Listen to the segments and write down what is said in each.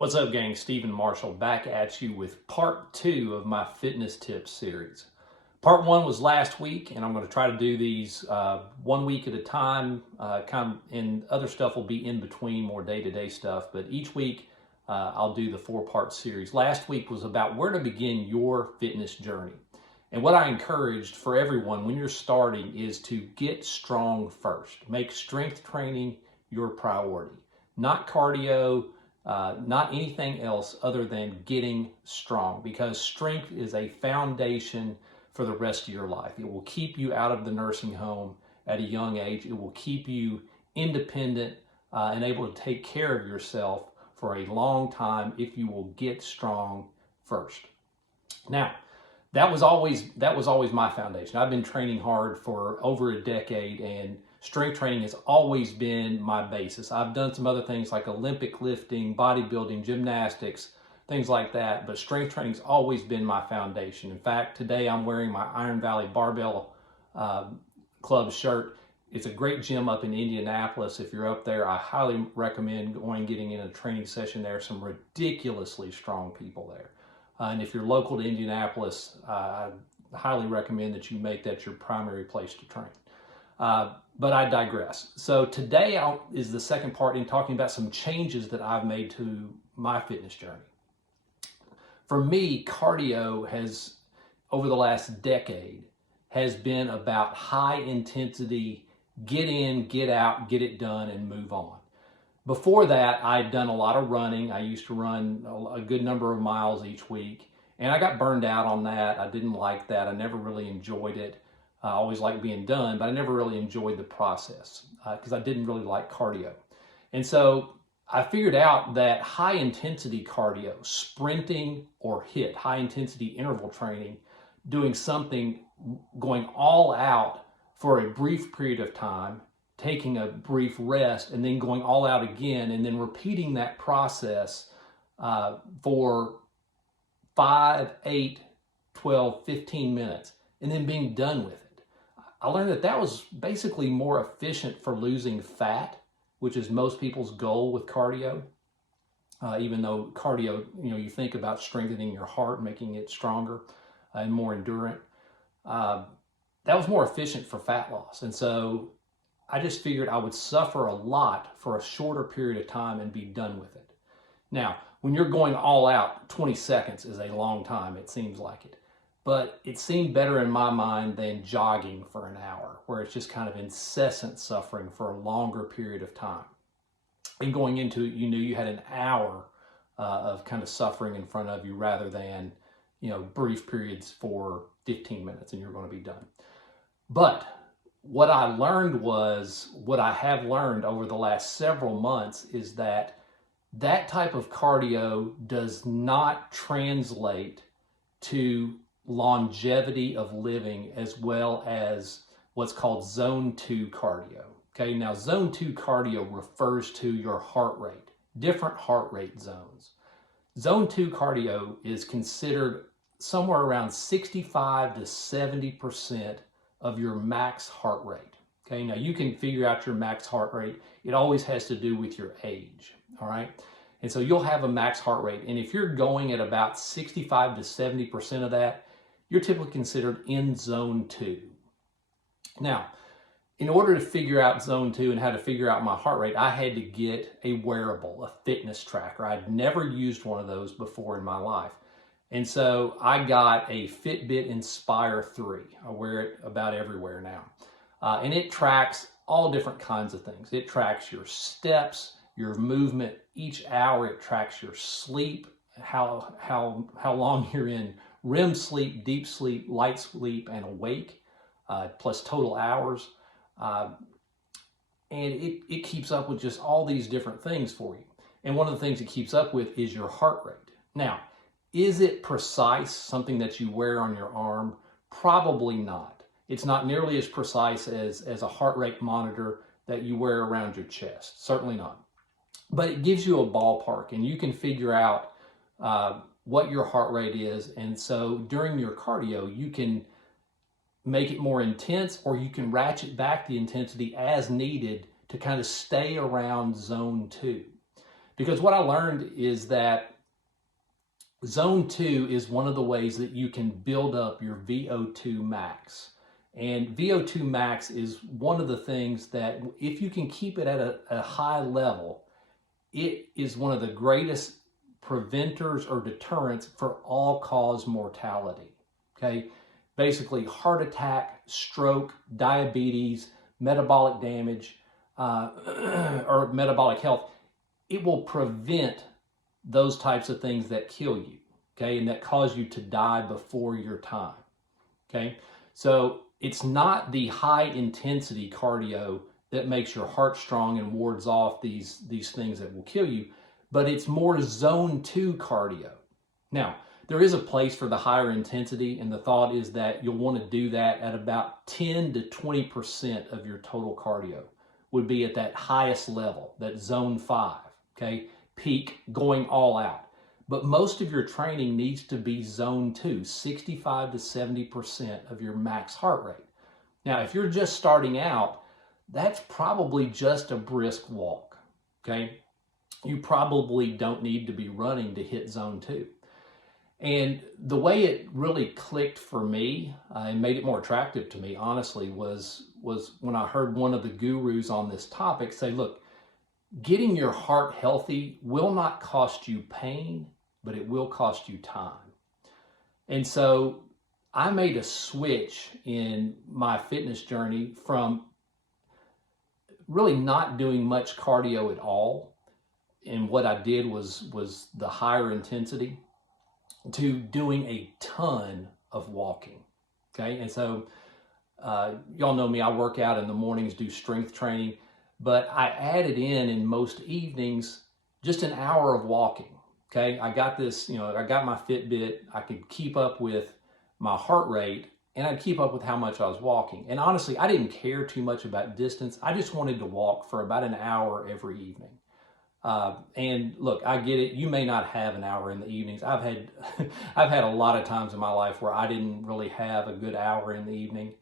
What's up, gang? Stephen Marshall back at you with part two of my fitness tips series. Part one was last week, and I'm going to try to do these 1 week at a time. And other stuff will be in between, more day-to-day stuff. But each week, I'll do the 4-part series. Last week was about where to begin your fitness journey. And what I encouraged for everyone when you're starting is to get strong first. Make strength training your priority, not cardio. Not anything else other than getting strong, because strength is a foundation for the rest of your life. It will keep you out of the nursing home at a young age. It will keep you independent and able to take care of yourself for a long time if you will get strong first. Now, that was always my foundation. I've been training hard for over a decade, and strength training has always been my basis. I've done some other things like Olympic lifting, bodybuilding, gymnastics, things like that, but strength training's always been my foundation. In fact, today I'm wearing my Iron Valley Barbell Club shirt. It's a great gym up in Indianapolis. If you're up there, I highly recommend getting in a training session there. Some ridiculously strong people there. And if you're local to Indianapolis, I highly recommend that you make that your primary place to train. But I digress. So today is the second part in talking about some changes that I've made to my fitness journey. For me, cardio has, over the last decade, has been about high intensity, get in, get out, get it done, and move on. Before that, I'd done a lot of running. I used to run a good number of miles each week, and I got burned out on that. I didn't like that. I never really enjoyed it. I always liked being done, but I never really enjoyed the process because I didn't really like cardio. And so I figured out that high intensity cardio, sprinting or HIIT, high intensity interval training, doing something, going all out for a brief period of time, taking a brief rest, and then going all out again, and then repeating that process for 5, 8, 12, 15 minutes, and then being done with it. I learned that was basically more efficient for losing fat, which is most people's goal with cardio. Even though cardio, you think about strengthening your heart, making it stronger and more endurant. That was more efficient for fat loss. And so I just figured I would suffer a lot for a shorter period of time and be done with it. Now, when you're going all out, 20 seconds is a long time, it seems like it. But it seemed better in my mind than jogging for an hour, where it's just kind of incessant suffering for a longer period of time. And going into it, you knew you had an hour of kind of suffering in front of you rather than, brief periods for 15 minutes and you're going to be done. But what I learned was, what I have learned over the last several months, is that type of cardio does not translate to longevity of living as well as what's called zone 2 cardio. Okay, now zone 2 cardio refers to your heart rate, different heart rate zones. Zone 2 cardio is considered somewhere around 65 to 70% of your max heart rate. Okay, now you can figure out your max heart rate. It always has to do with your age, all right? And so you'll have a max heart rate. And if you're going at about 65 to 70% of that, you're typically considered in zone 2. Now, in order to figure out zone 2 and how to figure out my heart rate, I had to get a wearable, a fitness tracker. I'd never used one of those before in my life. And so I got a Fitbit Inspire 3. I wear it about everywhere now. And it tracks all different kinds of things. It tracks your steps, your movement each hour. It tracks your sleep, how long you're in REM sleep, deep sleep, light sleep, and awake, plus total hours. And it keeps up with just all these different things for you. And one of the things it keeps up with is your heart rate. Now, is it precise, something that you wear on your arm? Probably not. It's not nearly as precise as a heart rate monitor that you wear around your chest. Certainly not. But it gives you a ballpark, and you can figure out what your heart rate is. And so during your cardio, you can make it more intense, or you can ratchet back the intensity as needed to kind of stay around zone 2. Because what I learned is that zone 2 is one of the ways that you can build up your VO2 max. And VO2 max is one of the things that if you can keep it at a high level, it is one of the greatest preventers or deterrents for all-cause mortality. Okay, basically heart attack, stroke, diabetes, metabolic damage, or metabolic health. It will prevent those types of things that kill you, okay, and that cause you to die before your time. Okay, so it's not the high intensity cardio that makes your heart strong and wards off these things that will kill you, but it's more zone 2 cardio. Now, there is a place for the higher intensity, and the thought is that you'll want to do that at about 10 to 20% of your total cardio would be at that highest level, that zone 5, okay, peak, going all out. But most of your training needs to be zone 2, 65 to 70% of your max heart rate. Now, if you're just starting out, that's probably just a brisk walk, okay? You probably don't need to be running to hit zone 2. And the way it really clicked for me and made it more attractive to me, honestly, was when I heard one of the gurus on this topic say, look, getting your heart healthy will not cost you pain, but it will cost you time. And so I made a switch in my fitness journey from really not doing much cardio at all. And what I did was the higher intensity, to doing a ton of walking. Okay, and so y'all know me, I work out in the mornings, do strength training, but I added in most evenings just an hour of walking. Okay, I got this, I got my Fitbit, I could keep up with my heart rate, and I'd keep up with how much I was walking. And honestly, I didn't care too much about distance. I just wanted to walk for about an hour every evening. And look, I get it. You may not have an hour in the evenings. I've had a lot of times in my life where I didn't really have a good hour in the evening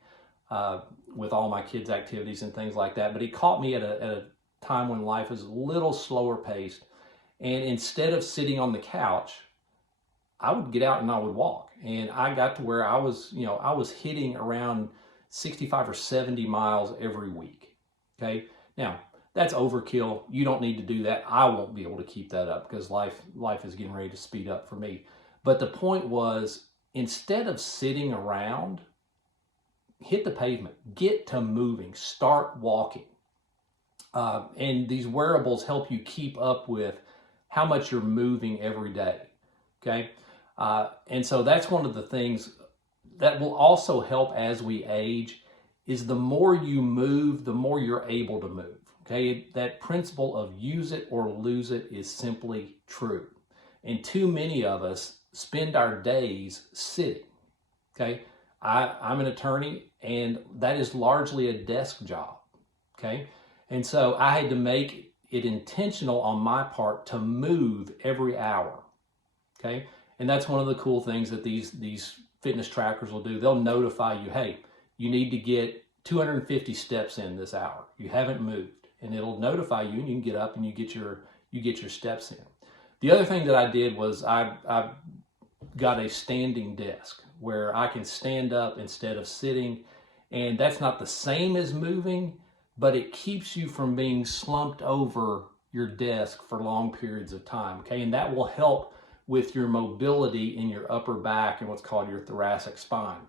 with all my kids' activities and things like that. But it caught me at a time when life is a little slower paced. And instead of sitting on the couch, I would get out and I would walk. And I got to where I was hitting around 65 or 70 miles every week. Okay. Now, that's overkill. You don't need to do that. I won't be able to keep that up because life is getting ready to speed up for me. But the point was, instead of sitting around, hit the pavement, get to moving, start walking. And these wearables help you keep up with how much you're moving every day. Okay. And so that's one of the things that will also help as we age, is the more you move, the more you're able to move. Okay, that principle of use it or lose it is simply true. And too many of us spend our days sitting. Okay, I'm an attorney, and that is largely a desk job. Okay, and so I had to make it intentional on my part to move every hour. Okay, and that's one of the cool things that these fitness trackers will do. They'll notify you, hey, you need to get 250 steps in this hour. You haven't moved. And it'll notify you, and you can get up and you get your steps in. The other thing that I did was I got a standing desk where I can stand up instead of sitting, and that's not the same as moving, but it keeps you from being slumped over your desk for long periods of time. Okay, and that will help with your mobility in your upper back and what's called your thoracic spine.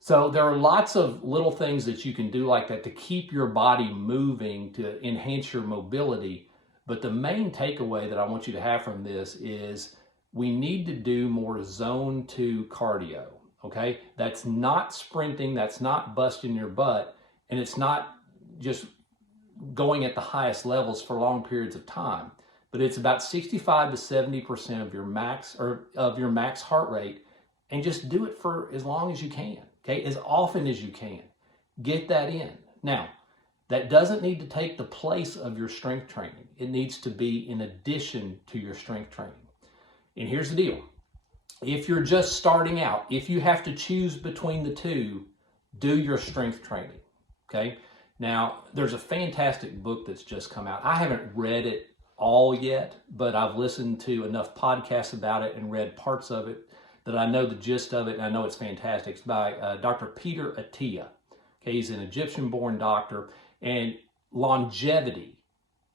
So there are lots of little things that you can do like that to keep your body moving, to enhance your mobility. But the main takeaway that I want you to have from this is we need to do more zone 2 cardio, okay? That's not sprinting, that's not busting your butt, and it's not just going at the highest levels for long periods of time. But it's about 65 to 70% of your max heart rate, and just do it for as long as you can. Okay, as often as you can. Get that in. Now, that doesn't need to take the place of your strength training. It needs to be in addition to your strength training. And here's the deal. If you're just starting out, if you have to choose between the two, do your strength training. Okay? Now, there's a fantastic book that's just come out. I haven't read it all yet, but I've listened to enough podcasts about it and read parts of it that I know the gist of it, and I know it's fantastic. It's by Dr. Peter Attia. Okay, he's an Egyptian-born doctor, and longevity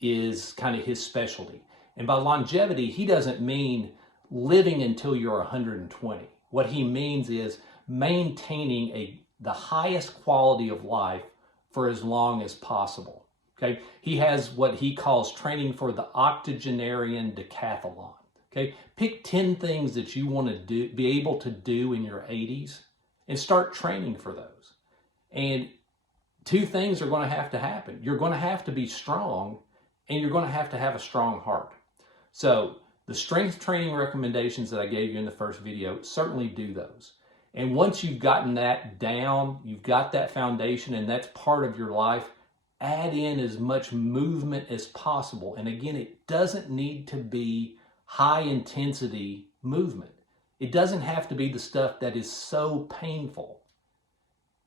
is kind of his specialty. And by longevity, he doesn't mean living until you're 120. What he means is maintaining the highest quality of life for as long as possible. Okay, he has what he calls training for the octogenarian decathlon. Okay, pick 10 things that you want to be able to do in your 80s and start training for those. And two things are going to happen. You're going to have to be strong, and you're going to have a strong heart. So the strength training recommendations that I gave you in the first video, certainly do those. And once you've gotten that down, you've got that foundation, and that's part of your life, add in as much movement as possible. And again, it doesn't need to be high intensity movement. It doesn't have to be the stuff that is so painful.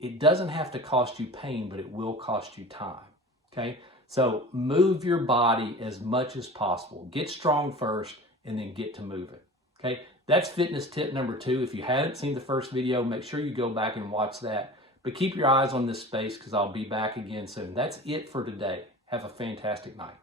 It doesn't have to cost you pain, but it will cost you time. Okay? So move your body as much as possible. Get strong first, and then get to moving. Okay? That's fitness tip number 2. If you haven't seen the first video, make sure you go back and watch that. But keep your eyes on this space, because I'll be back again soon. That's it for today. Have a fantastic night.